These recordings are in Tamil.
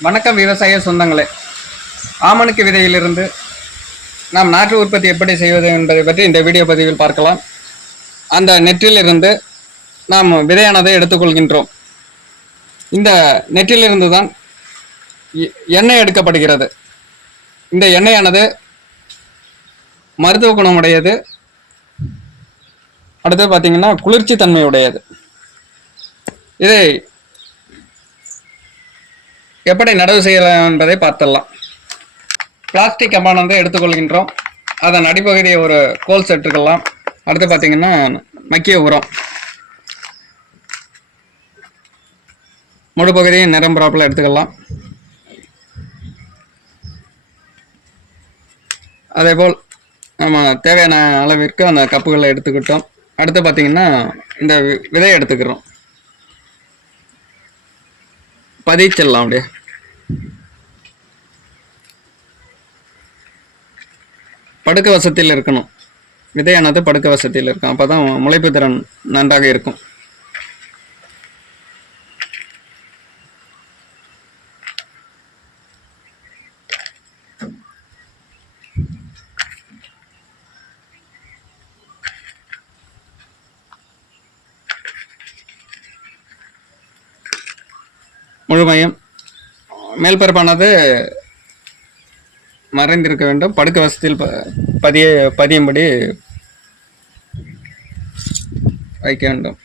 வணக்கம் விவசாய சொந்தங்களே. ஆமணக்கு விதையிலிருந்து நாம் நாற்று உற்பத்தி எப்படி செய்வது என்பதை பற்றி இந்த வீடியோ பதிவில் பார்க்கலாம். அந்த நெற்றிலிருந்து நாம் விதையானதை எடுத்துக்கொள்கின்றோம். இந்த நெற்றிலிருந்து தான் எ- எண்ணெய் எடுக்கப்படுகிறது. இந்த எண்ணெயானது மருத்துவ குணமுடையது. அடுத்து பார்த்தீங்கன்னா குளிர்ச்சி தன்மையுடையது இதை எப்படி நடவு செய்யலாம் என்பதை பார்த்துடலாம். பிளாஸ்டிக் கம்பானதை எடுத்துக்கொள்கின்றோம். அதன் அடிப்பகுதியை ஒரு கோல் செட்டுக்கலாம் அடுத்து பார்த்தீங்கன்னா மக்கிய உரம். முழு பகுதியும் நிரம்புறாப்பில் எடுத்துக்கலாம். அதேபோல் நம்ம தேவையான அளவிற்கு அந்த கப்புகளை எடுத்துக்கிட்டோம். அடுத்து பார்த்தீங்கன்னா இந்த வி- விதையை எடுத்துக்கிறோம். பதிச்சிடலாம் அப்படியே. படுக்க வசதியில் இருக்கணும். விதையானது படுக்க வசதியில் இருக்கும். அப்போ தான் முளைப்பு திறன் நன்றாக இருக்கும். முழுமையும் மேல்பரப்பானது மறைந்திருக்க வேண்டும். படுக்க வசதியில் ப- பதிய பதியும்படி வைக்க வேண்டும்.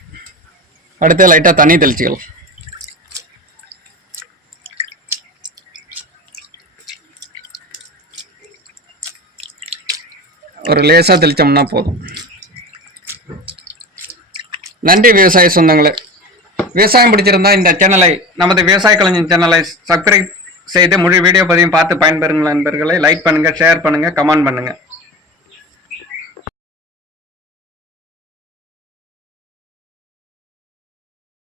அடுத்து லைட்டாக தண்ணி தெளிச்சிக்கலாம் ஒரு லேசாக தெளித்தோம்னா போதும். நன்றி விவசாய சொந்தங்களே. விவசாயம் பிடிச்சிருந்தா இந்த சேனலை நமது விவசாய கலைஞர் சேனலை சப்ஸ்கிரைப் செய்து முழு வீடியோ பதிவையும் பார்த்து பயன்பெறுங்கள் நண்பர்களை. லைக் பண்ணுங்க ஷேர் பண்ணுங்க கமெண்ட் பண்ணுங்க.